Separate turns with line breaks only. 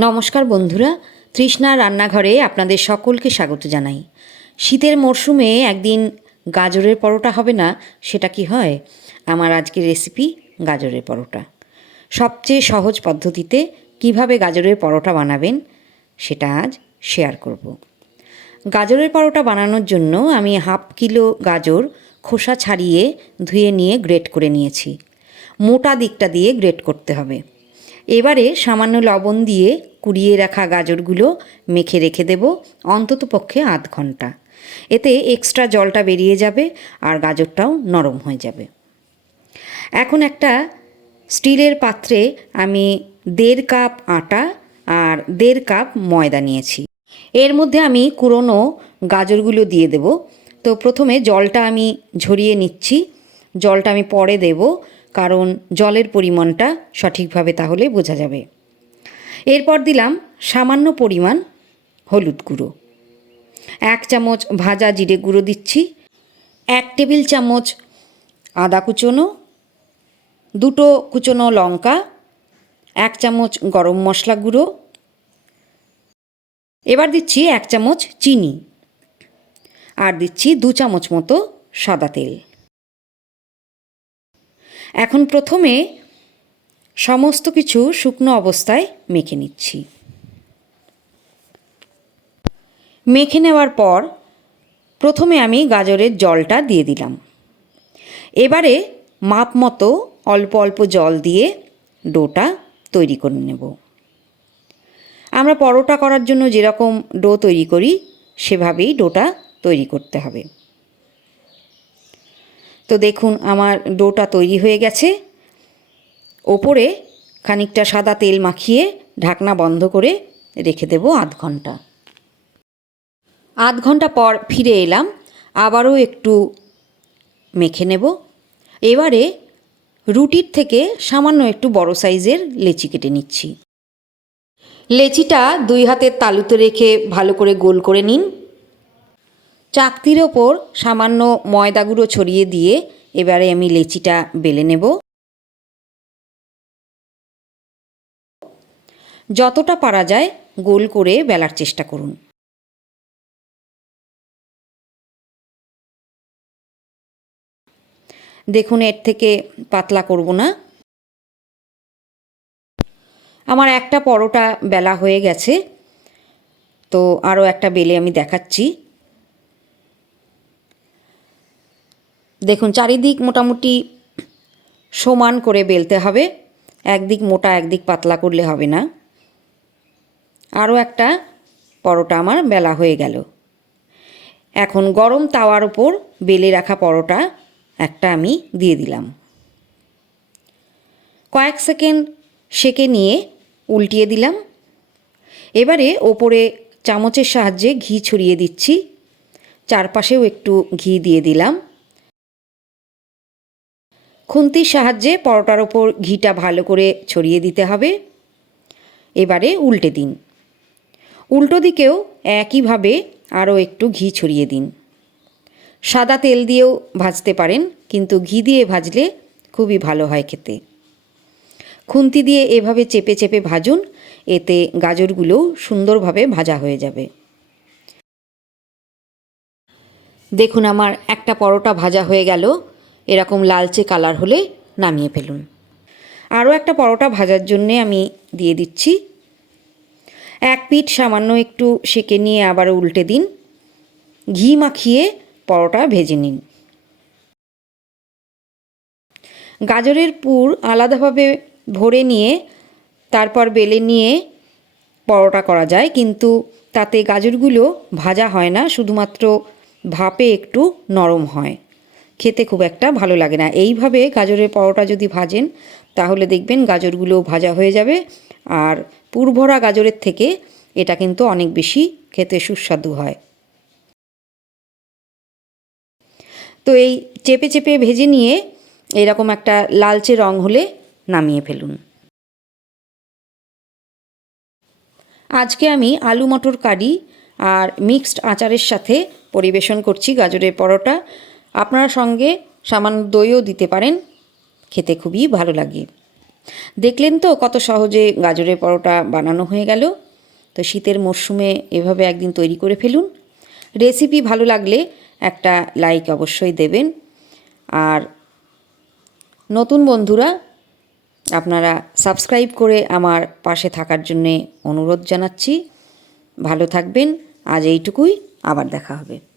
নমস্কার বন্ধুরা, তৃষ্ণা রান্নাঘরে আপনাদের সকলকে স্বাগত জানাই। শীতের মরশুমে একদিন গাজরের পরোটা হবে না, সেটা কি হয়? আমার আজকের রেসিপি গাজরের পরোটা। সবচেয়ে সহজ পদ্ধতিতে কীভাবে গাজরের পরোটা বানাবেন, সেটা আজ শেয়ার করব। গাজরের পরোটা বানানোর জন্য আমি হাফ কিলো গাজর খোসা ছাড়িয়ে ধুয়ে নিয়ে গ্রেট করে নিয়েছি। মোটা দিকটা দিয়ে গ্রেট করতে হবে। এবারে সামান্য লবণ দিয়ে কুড়িয়ে রাখা গাজরগুলো মেখে রেখে দেব অন্তত পক্ষে আধ ঘণ্টা। এতে এক্সট্রা জলটা বেরিয়ে যাবে আর গাজরটাও নরম হয়ে যাবে। এখন একটা স্টিলের পাত্রে আমি দেড় কাপ আটা আর দেড় কাপ ময়দা নিয়েছি। এর মধ্যে আমি কুড়োনো গাজরগুলো দিয়ে দেব। তো প্রথমে জলটা আমি ঝরিয়ে নিচ্ছি। জলটা আমি পরে দেব। কারণ জলের পরিমাণটা সঠিকভাবে তাহলে বোঝা যাবে। এরপর দিলাম সামান্য পরিমাণ হলুদ গুঁড়ো। এক চামচ ভাজা জিরে গুঁড়ো দিচ্ছি, এক টেবিল চামচ আদা কুচোনো, দুটো কুচোনো লঙ্কা, এক চামচ গরম মশলা গুঁড়ো। এবার দিচ্ছি এক চামচ চিনি। আর দিচ্ছি দু চামচ মতো সাদা তেল। এখন প্রথমে সমস্ত কিছু শুকনো অবস্থায় মেখে নিচ্ছি। মেখে নেওয়ার পর প্রথমে আমি গাজরের জলটা দিয়ে দিলাম। এবারে মাপ মতো অল্প অল্প জল দিয়ে ডোটা তৈরি করে নেব। আমরা পরোটা করার জন্য যেরকম ডো তৈরি করি, সেভাবেই ডোটা তৈরি করতে হবে। তো দেখুন আমার ডোটা তৈরি হয়ে গেছে। ওপরে খানিকটা সাদা তেল মাখিয়ে ঢাকনা বন্ধ করে রেখে দেব আধ ঘণ্টা। আধ ঘণ্টা পর ফিরে এলাম, আবারও একটু মেখে নেব। এবারে রুটির থেকে সামান্য একটু বড় সাইজের লেচি কেটে নিচ্ছি। লেচিটা দুই হাতের তালুতে রেখে ভালো করে গোল করে নিন। চাকতির ওপর সামান্য ময়দা গুঁড়ো ছড়িয়ে দিয়ে এবারে আমি লেচিটা বেলে নেব। যতটা পারা যায় গোল করে বেলার চেষ্টা করুন। দেখুন, এর থেকে পাতলা করব না। আমার একটা পরোটা বেলা হয়ে গেছে, তো আরও একটা বেলে আমি দেখাচ্ছি। দেখুন, চারিদিক মোটামুটি সমান করে বেলতে হবে। একদিক মোটা, একদিক পাতলা করলে হবে না। আরও একটা পরোটা আমার বেলা হয়ে গেল। এখন গরম তাওয়ার ওপর বেলে রাখা পরোটা একটা আমি দিয়ে দিলাম। কয়েক সেকেন্ড সেকে নিয়ে উল্টিয়ে দিলাম। এবারে ওপরে চামচের সাহায্যে ঘি ছড়িয়ে দিচ্ছি। চারপাশেও একটু ঘি দিয়ে দিলাম। খুন্তির সাহায্যে পরোটার ওপর ঘিটা ভালো করে ছড়িয়ে দিতে হবে। এবারে উল্টে দিন। উল্টো দিকেও একইভাবে আরও একটু ঘি ছড়িয়ে দিন। সাদা তেল দিয়েও ভাজতে পারেন, কিন্তু ঘি দিয়ে ভাজলে খুবই ভালো হয় খেতে। খুন্তি দিয়ে এভাবে চেপে চেপে ভাজুন, এতে গাজরগুলোও সুন্দরভাবে ভাজা হয়ে যাবে। দেখুন আমার একটা পরোটা ভাজা হয়ে গেল। এরকম লালচে কালার হলে নামিয়ে ফেলুন। আরও একটা পরোটা ভাজার জন্যে আমি দিয়ে দিচ্ছি। এক পিঠ সামান্য একটু সেকে নিয়ে আবার উল্টে দিন। ঘি মাখিয়ে পরোটা ভেজে নিন। গাজরের পুর আলাদাভাবে ভরে নিয়ে তারপর বেলে নিয়ে পরোটা করা যায়, কিন্তু তাতে গাজরগুলো ভাজা হয় না, শুধুমাত্র ভাপে একটু নরম হয়। খেতে খুব একটা ভালো লাগে না। এইভাবে গাজরের পরোটা যদি ভাজেন, তাহলে দেখবেন গাজরগুলো ভাজা হয়ে যাবে। আর পুরভরা গাজরের থেকে এটা কিন্তু অনেক বেশি খেতে সুস্বাদু হয়। তো এই চেপে চেপে ভেজে নিয়ে এরকম একটা লালচে রং হলে নামিয়ে ফেলুন। আজকে আমি আলু মটর কারি আর মিক্সড আচারের সাথে পরিবেশন করছি গাজরের পরোটা। আপনারা সঙ্গে সামান্য দইও দিতে পারেন। খেতে খুবই ভালো লাগে। দেখলেন তো কত সহজে গাজরের পরোটা বানানো হয়ে গেল। তো শীতের মরশুমে এভাবে একদিন তৈরি করে ফেলুন। রেসিপি ভালো লাগলে একটা লাইক অবশ্যই দেবেন। আর নতুন বন্ধুরা, আপনারা সাবস্ক্রাইব করে আমার পাশে থাকার জন্যে অনুরোধ জানাচ্ছি। ভালো থাকবেন। আজ এইটুকুই। আবার দেখা হবে।